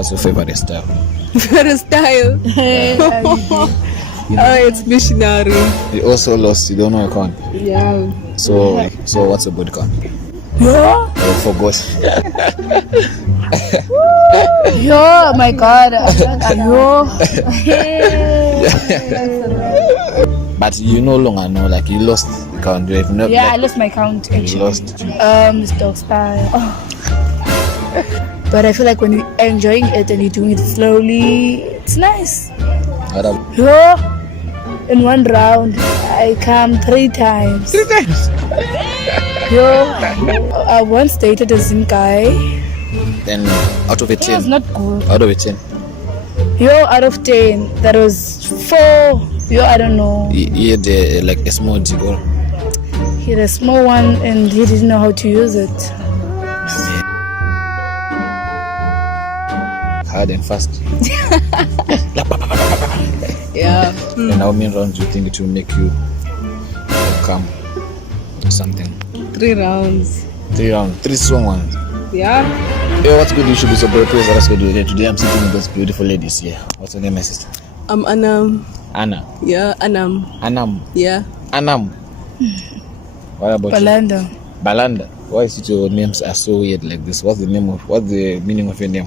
What's your favorite style? Favorite style? It's missionary. You also lost. You don't know a count. Yeah. So what's a body count? Yeah. I forgot. Yo, my God. Yo. But you no longer know, like you lost the count. You have not, Yeah, like, I lost my count actually. you lost. It's dog style. Oh. But I feel like when you're enjoying it and you're doing it slowly, it's nice. What up? Yo, in one round, I come 3 times. 3 times. Yo, I once dated a Zim guy. Then out of a It was 10. not good. Out of a 10. Yo, out of 10, that was 4. Yo, I don't know. He had like a small dick or He had a small one and he didn't know how to use it. hard and fast. Yeah. And how many rounds do you think it will make you come or something? 3 rounds. 3 rounds, 3 strong ones. Yeah. Hey, what's good? You should be so pleased that I do today. I'm sitting with those beautiful ladies here. What's your name, my sister? I'm Anam. Anna. Yeah, Anam. Anam. Yeah. Anam. What about Balanda. you? Balanda. Why is it your names are so weird like this? What's the meaning of your name?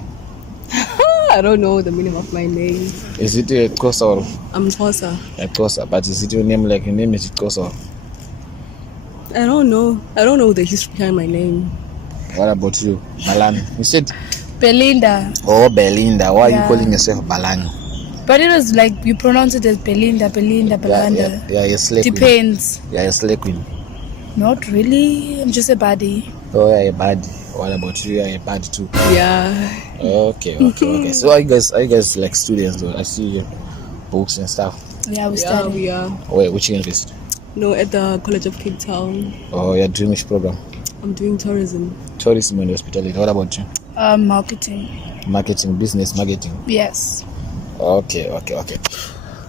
I don't know the meaning of my name. Is it a Kosa or I'm Kosa. a Kosa? But is it your name like your name is it Kosa? I don't know. I don't know the history behind my name. What about you? Balan. You said Belinda. oh Belinda. Why are you Yeah. calling yourself Balan? But it was like you pronounce it as Belinda, Balanda. Yeah, you're slay queen. Depends. Yeah, you're slay queen. Not really. I'm just a baddie. Oh yeah, you're bad. What about you? You're bad too. Yeah. Okay. So are you guys like students though? I see your books and stuff. Yeah, we Yeah, started. we are. Wait, which university? No, at the College of Cape Town. Oh, you're doing which program? I'm doing tourism. Tourism and hospitality. What about you? Marketing. Marketing, business marketing. Yes. Okay.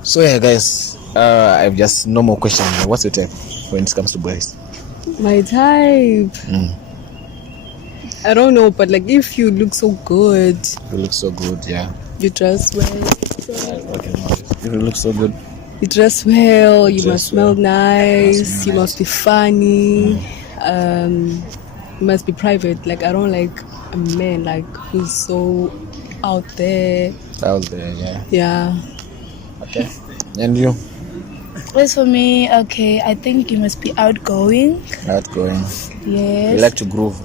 So yeah, guys, I have just no more questions. What's your type when it comes to boys? My type. I don't know, but like if you look so good, You look so good, yeah. you dress well. Okay. If you look so good, You dress well. You Dress must smell well. nice. You You must must be funny. You must be private. Like I don't like a man like who's so out there. out there, yeah. Yeah. Okay. And you? As for me, okay, I think you must be outgoing. Outgoing. Yes. You like to groove.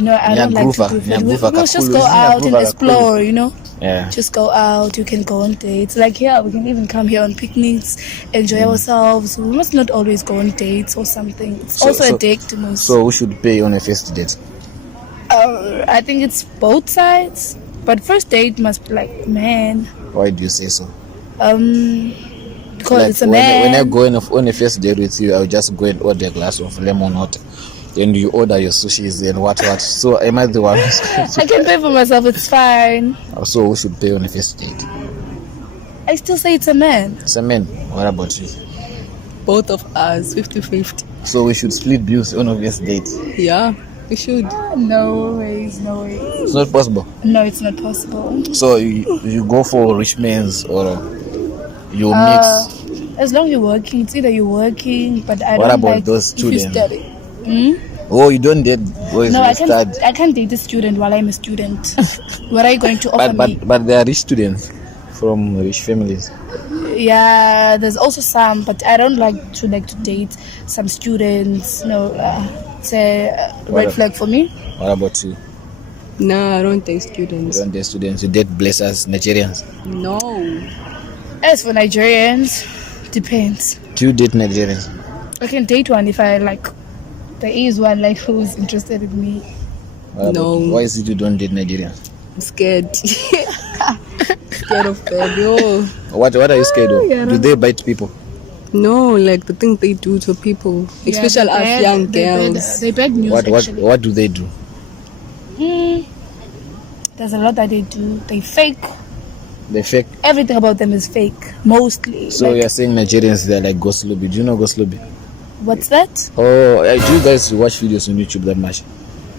No, I don't like to Groover. do it. Groover, We must just kakulu. go Isn't out groover and kakulu? explore, you know? Yeah. Just go out. You can go on dates. Like here, we can even come here on picnics, enjoy ourselves. We must not always go on dates or something. It's also a date to most. So who should pay on a first date? I think it's both sides. But first date must be like, man. Why do you say so? Because Like it's a when man. I go on a first date with you, I'll just go and order a glass of lemon water. And you order your sushis and what. So am I the one? I can pay for myself. It's fine. So who should pay on a first date? I still say it's a man. It's a man. What about you? Both of us, 50-50. So we should split bills on a first date. Yeah, we should. No ways. It's not possible. No, it's not possible. So you go for rich men's or you mix. As long as you're working, it's either you're working, but I What don't about like those if you students? study. Oh, you don't date boys No, who I study. can't date a student while I'm a student. What are you going to offer me? But they are rich students from rich families. Yeah, there's also some, but I don't like to date some students. No, it's a red flag for me. What about you? Nah, I don't date You students. don't date students. You date blessers, Nigerians. No. As for Nigerians, depends. Do you date Nigerians? I can date one if I like. There is one like who's interested in me. What about No. you? Why is it you don't date Nigerians? I'm scared. Scared of them. Yo. What are you scared of? Do they bite people? No, like the things they do to people, especially us young girls. They bad news actually. What do they do? There's a lot that they do. They fake. They fake. Everything about them is fake, mostly. So Like, you're saying Nigerians, they're like Goslobi. Do you know Goslobi? what's that? Oh, do you guys watch videos on YouTube that much?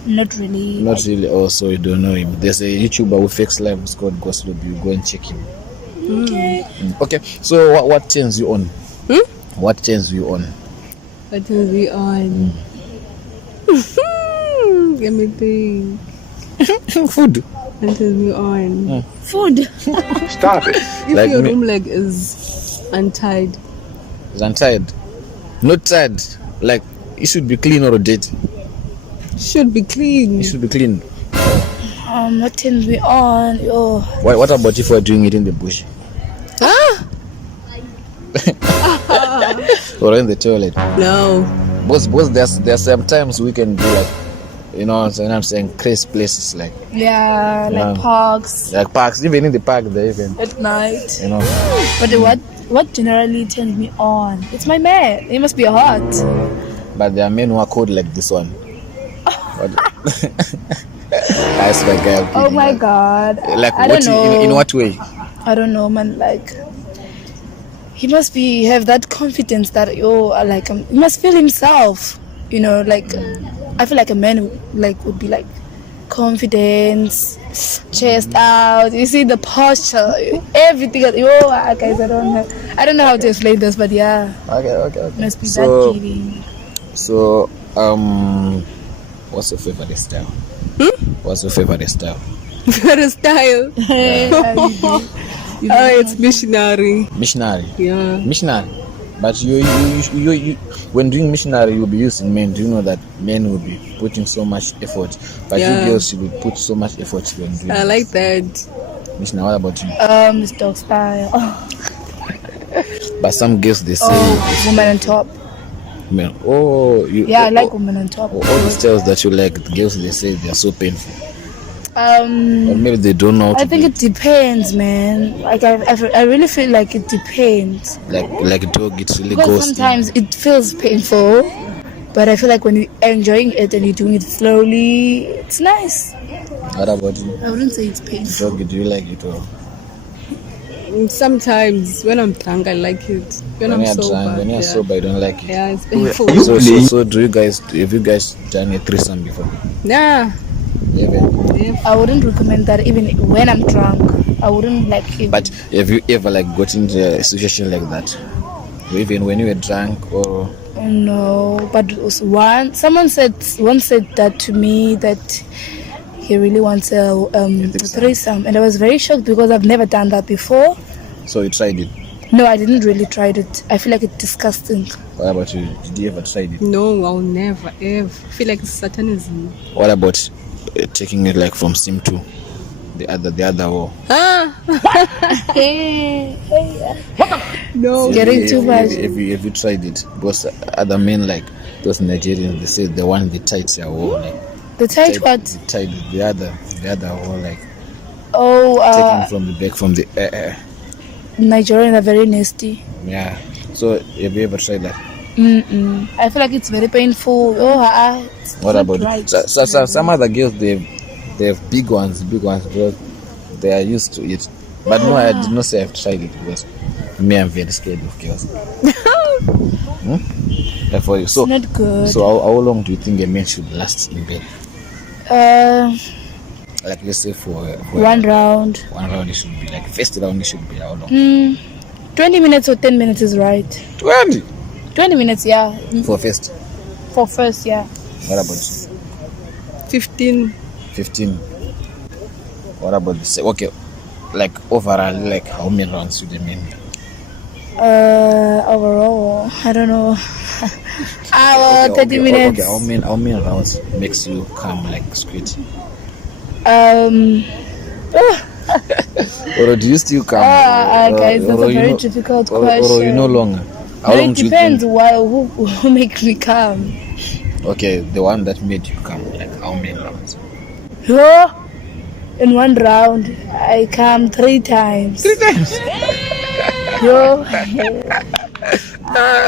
Not really. Not really. Also, you don't know him. There's a YouTuber who fakes live. It's called Goslub. You go and check him. Okay. Okay. So what turns you on? What turns you on? What turns me on? Let me think. Food. What turns me on? Food. Stop it. If Like your me- room like is untied. Is untied. Not tied. Like it should be clean or dirty. Should be clean. It should be clean. What turns me on? Oh, What about if we're doing it in the bush or in the toilet? No. Because there's sometimes we can do like, you know what I'm saying, crazy places like yeah, like Yeah. parks parks. Even in the park, they even, at night. you know. But what generally turns me on? It's my man. He must be hot. But there are men who are cold like this one. That's my guy. I'm Oh kidding. my god. Like I what? don't know. In what way? I don't know, man. Like he must have that confidence that he must feel himself. You know, like I feel like a man would be like confidence, chest out. You see the posture, everything. Guys, I don't know how to explain this, but yeah, Okay. must be So- that giving. So, what's your favorite style? What's your favorite style? Very style. Oh, it's missionary. Missionary. Yeah. Missionary. But you when doing missionary, you'll be using men. Do you know that men will be putting so much effort, but Yeah. you girls, you will put so much effort when doing I like that. missionary. What about you? It's dog style. But some girls they say, Woman on top. man, oh, you, Yeah, I like oh, woman on top. all the styles that you like, the girls they say they are so painful, or Um, maybe they don't know how to I think do it depends, man. Like I really feel like it depends. like a dog. It really Because goes in. sometimes it feels painful, but I feel like when you're enjoying it and you're doing it slowly, it's nice. What about you? I wouldn't say it's painful. Dog, do you like it or Sometimes when I'm drunk, I like it. When I'm you're sober, drunk, when you're yeah. sober, you don't like it? Yeah, it's painful. So do you guys? Have you guys done a threesome before? Yeah. Even. I wouldn't recommend that even when I'm drunk. I wouldn't like it. But have you ever like got into a situation like that? Even when you were drunk or No, but it was someone once said that to me that he really wants a threesome, and I was very shocked because I've never done that before. so you tried it? No, I didn't really try it. I feel like it's disgusting. What about you? Did you ever try it? No, I'll never ever feel like it's satanism. What about taking it like from sim to the other wall? No. Getting too much. Have you tried it? Because other men like those Nigerians, they say the one they tied their wall like The tight what? they tied the other wall like Oh, taking from the back from the Nigerians are very nasty. yeah. So have you ever tried that? I feel like it's very painful. It's What not about right. it? So some other girls they have big ones because they are used to it. But no, I did not say I've tried it because me I'm very scared of girls. Like for you. So It's not good. so how long do you think a man should last in bed? Like let's say for One round. one round, it should be like first round. It should be how long? 20 minutes or 10 minutes is right. 20 20 minutes, yeah. for first. For first, yeah. What about you? 15. 15? What about the okay? Like overall, like how many rounds should a man? Overall, I don't know. Hour, 30 minutes. Okay, how many rounds makes you come like straight? Or do you still come? Guys, that's or a you very know- difficult or question. you no longer? How No, long it do you depends think? who makes me come. Okay, the one that made you come, like how many rounds? Yo, in one round, I come 3 times. 3 times. Yo,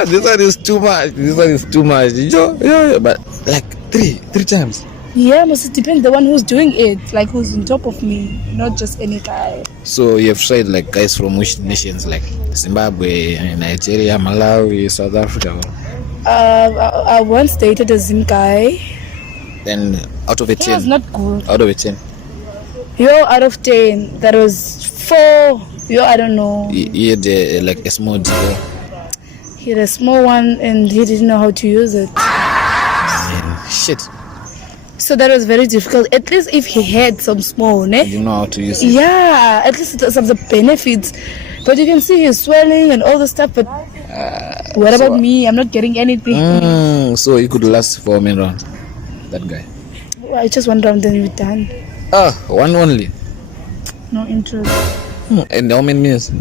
This one is too much. This one is too much. Yeah. But like three times. yeah, must it depends the one who's doing it, like who's on top of me, not just any guy. So you have tried like guys from which nations, like Zimbabwe, Nigeria, Malawi, South Africa? I once dated a Zim guy. Then Out of a He was 10. not good. Out of a 10. Yo, out of 10, that was 4. Yo, I don't know. He had like a small deal. He had a small one and he didn't know how to use it. Shit. So that was very difficult. At least if he had some small, You ne? know how to use it. Yeah, at least some of the benefits. But you can see he's swelling and all the stuff. But what about me? I'm not getting anything. So he could last for a minute round. That guy. I just one round, then we're done. One only. No interest. And how many minutes?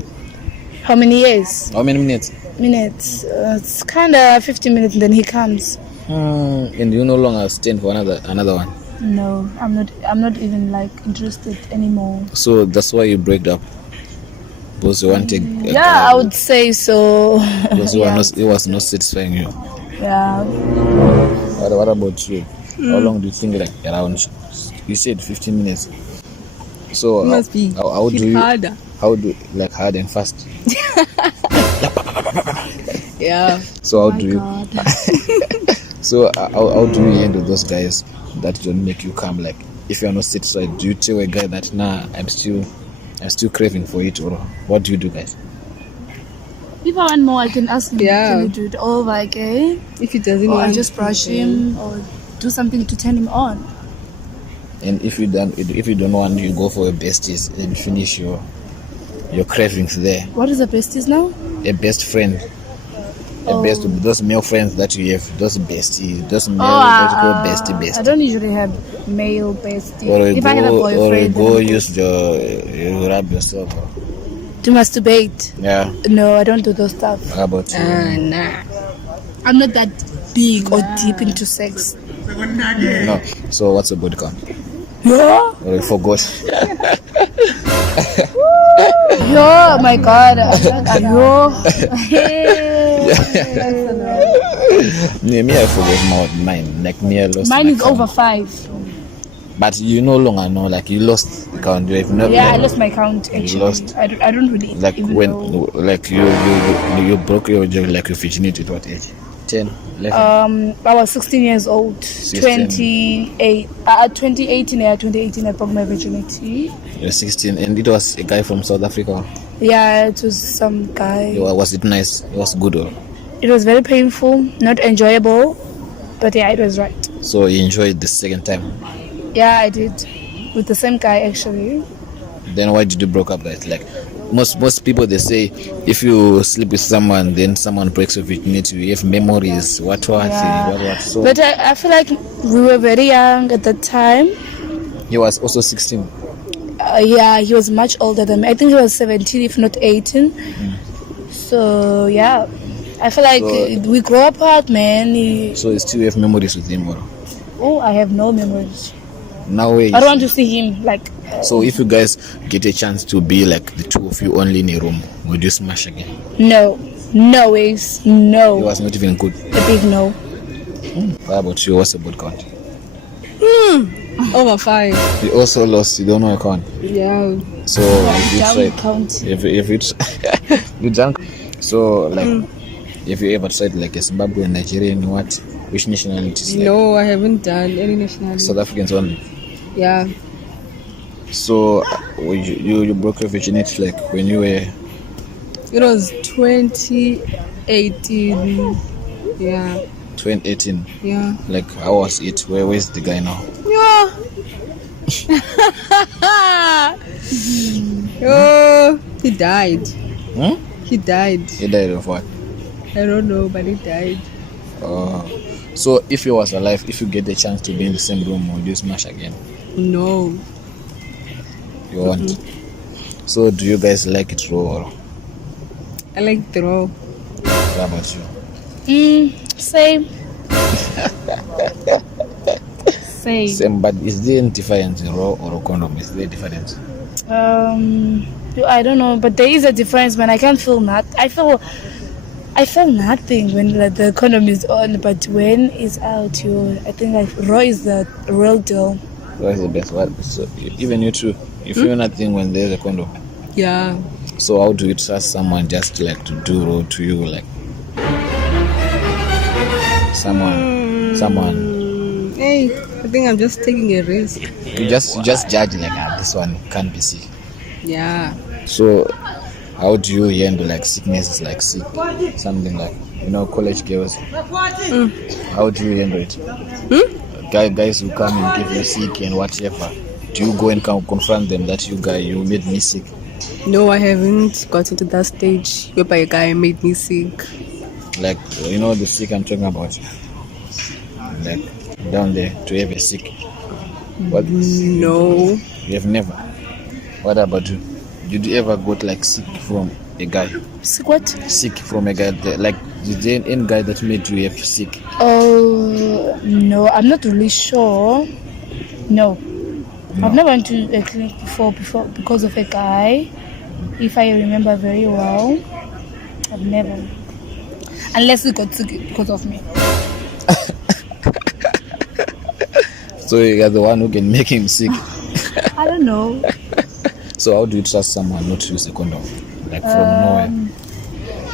How many years? How many minutes? Minutes. It's kind of 50 minutes, and then he comes. And you no longer stand for another one. No, I'm not even like interested anymore. So that's why you break up. Because you wanted. Yeah, I would say so. Because Yeah. it was not satisfying you. Yeah. What about you? How long do you think like around? You said 15 minutes. So It must be how do hit you harder. how do like hard and fast? Yeah. So how My do you? God. So how do you handle those guys that don't make you come? Like if you're not satisfied, do you tell a guy that I'm still craving for it, or what do you do, guys? If I want more, I can ask him. Yeah. Can you do it over again? If he doesn't Or want I'll just brush him or do something to turn him on. And if you don't want, you go for a besties and finish your cravings there. What is the besties now? A best friend. Oh. Those male friends that you have, those besties, those male I that you call bestie. don't usually have male besties. Or If I have a boyfriend, go then use you rub yourself. to masturbate. Yeah. No, I don't do those stuff. How about you? nah. I'm not that big or deep into sex. No. So what's a body count? Yeah. Or you forgot? Yo, my God. Yo. Me, I forgot more mine. Like me, I lost. Mine my is count. over 5. But you no longer know. Like you lost the count. You have never. Yeah, I lost my count actually. lost. I don't really Like even when, know. like you broke your like your virginity at what age? 10, 11. I was 16 years old. 2018, 2018 I broke my virginity. You're 16, and it was a guy from South Africa. Yeah, it was some guy. Was it nice? It was good. Or? It was very painful, not enjoyable, but yeah, it was right. So you enjoyed the second time. Yeah, I did. With the same guy actually. Then why did you broke up? That like most people they say if you sleep with someone, then someone breaks your virginity. You have memories. What? Yeah. So But I feel like we were very young at that time. he was also 16. Yeah, he was much older than me. I think he was 17, if not 18. So yeah, I feel like So- we grow apart, man. So you still have memories with him, or Oh, I have no memories. now? I don't want to see him like. So if you guys get a chance to be like the two of you only in a room, would you smash again? No ways, It no. was not even good. A big no. What about you? What's the body count? Over 5. You also lost. You don't know a count. Yeah. So if you Down tried, count. if it's you drunk. So like, if you ever tried like a Zimbabwean, Nigerian, which nationalities? Like No, I haven't done any nationality. South Africans only. Yeah. So you broke your virginity like when you were. It was 2018. Yeah. 2018. Yeah. Like how was it? Where's the guy now? Yeah. Oh, he died. He died. He died of what? I don't know, but he died. So if he was alive, if you get the chance to be in the same room, would you smash again? No. You want? So do you guys like it raw or I like throw. what about you? Same. Same. Same, but is there any difference in raw or a condom? Is there a difference? I don't know, but there is a difference when I can't feel I feel nothing when the condom is on, but when it's out, I think like raw is the real deal. What is the best? What? So even you too, you feel nothing when there's a condom. Yeah. So how do you trust someone just like to do raw to you, like someone? Hey, I think I'm just taking a risk. You just judge like this one can't be sick. Yeah. So how do you handle like sicknesses like sick? Something like college girls. How do you handle it? Guys who come and give you sick and whatever. Do you go and confront them that you made me sick? No, I haven't gotten to that stage whereby a guy made me sick. Like the sick I'm talking about. Like down there to have a sick. What? No. You have never. What about you? Did you ever got like sick from a guy? Sick what? Sick from a guy, like the any guy that made you have sick? Oh, no, I'm not really sure. No. I've never went to a clinic before because of a guy. If I remember very well, I've never. Unless he got sick because of me. So you're the one who can make him sick. I don't know. So how do you trust someone not to use a condom? Like from nowhere?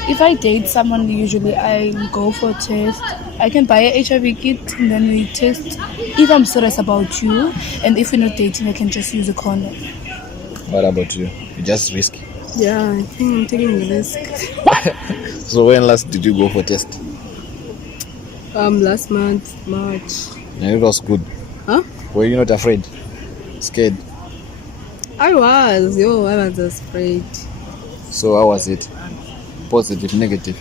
If I date someone, usually I go for a test. I can buy a HIV kit and then we test if I'm serious about you, and if we're not dating, I can just use a condom. What about you? You just risk. Yeah, I think I'm taking the risk. So when last did you go for test? Last month, March. And it was good. Huh? Were you not afraid? Scared? I was afraid. So how was it? Positive, negative?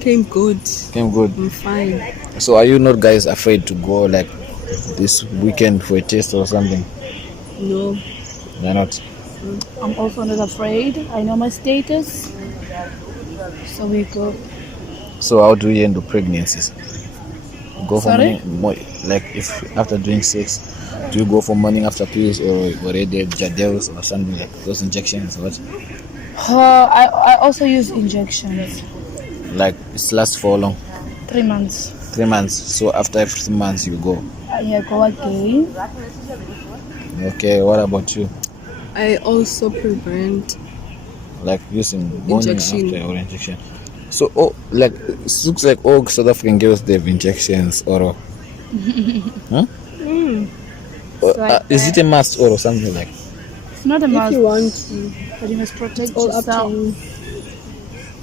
Came good. Came good. I'm fine. So are you not guys afraid to go like this weekend for a test or something? No. You're not? I'm also not afraid. I know my status. So we go. So how do you handle pregnancies? Go for Sorry? morning, like if after doing sex, do you go for morning after pills or already jadels or something like those injections? What? I also use injections. Like it lasts for how long? 3 months. 3 months. So after 3 months you go. I go again. Okay. What about you? I also prevent Like using morning Injection. after or injection. So like it looks like all South African girls they have injections or. Huh? Like Is it a must or something like? It's not a if must, you want to. but you must protect All up to yourself. you.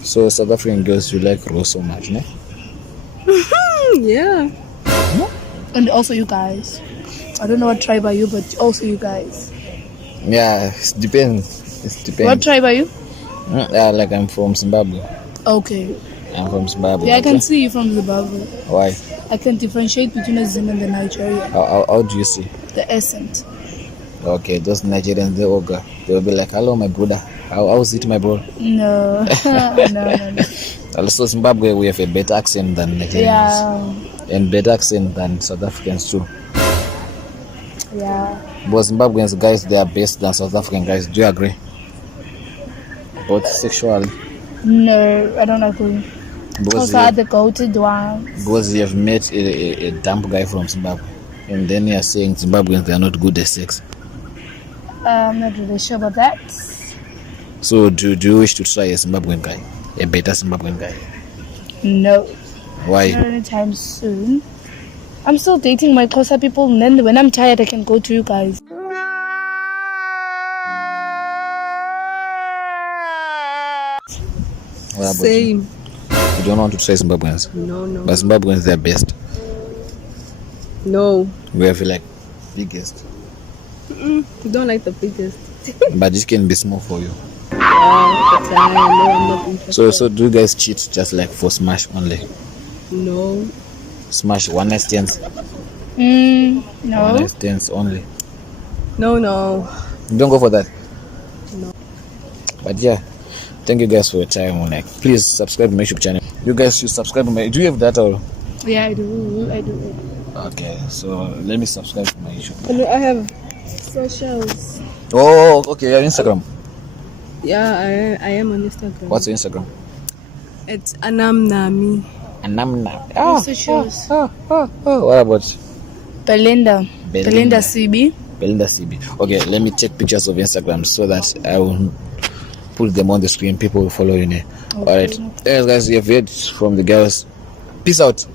So South African girls you like raw so much, ne? Yeah. And also you guys. I don't know what tribe are you, but also you guys. Yeah, it depends. It depends. What tribe are you? Like I'm from Zimbabwe. Okay. I'm from Zimbabwe. Yeah, I can okay? see you from Zimbabwe. Why? I can differentiate between a Zim and the Nigeria. How do you see? The accent. Okay, those Nigerians, they'll be like, hello, my brother. How's it, my bro? No. no. Also, Zimbabwe, we have a better accent than Nigerians. Yeah. And better accent than South Africans, too. Yeah. But Zimbabweans, guys, they are best than South African guys. Do you agree? Both sexually. No, I don't agree. Because Those are the goated ones. because you have met a dumb guy from Zimbabwe. And then you are saying Zimbabweans, they are not good at sex. I'm not really sure about that. So do you wish to try a Zimbabwean guy? A better Zimbabwean guy? No. Why? Not anytime soon. I'm still dating my closer people, and then when I'm tired, I can go to you guys. What about Same. You don't want to try Zimbabweans? No. But Zimbabweans, they're best. No. We have like biggest. You don't like the biggest. But it can be small for you. No, I'm not interested. So do you guys cheat just like for smash only? No. Smash one night stands? No. One night stands only. No. You don't go for that? No. But yeah, thank you guys for your time. Like, please subscribe to my YouTube channel. You guys should subscribe to my. Do you have that or? Yeah, I do. Okay, so let me subscribe to my YouTube. I have socials. Oh, okay, you're on Instagram. Yeah, I am on Instagram. What's your Instagram? It's Anamnami. Anamna. Socials. What about Belinda CB. Belinda CB? Okay, let me take pictures of Instagram so that I will put them on the screen. People will follow you. Okay. Alright. Yes, guys, you have heard from the girls. Peace out.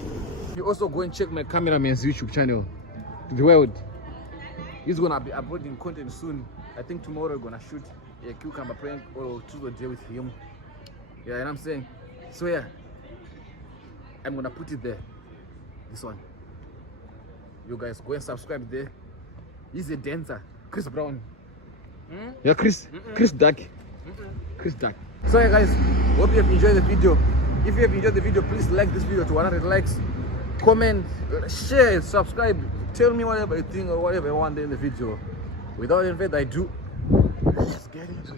you also go and check my cameraman's YouTube channel, To the World. He's gonna be uploading content soon. I think tomorrow we're gonna shoot a cucumber prank or Tuesday day with him. Yeah, and I'm saying, so yeah, I'm gonna put it there. This one. You guys go and subscribe there. He's a dancer, Chris Brown. Yeah, Chris Duck. Chris Duck. So yeah guys, hope you have enjoyed the video. If you have enjoyed the video, please like this video to 100 likes. Comment, share, subscribe. Tell me whatever you think or whatever you want in the video. Without any further ado, let's get into it.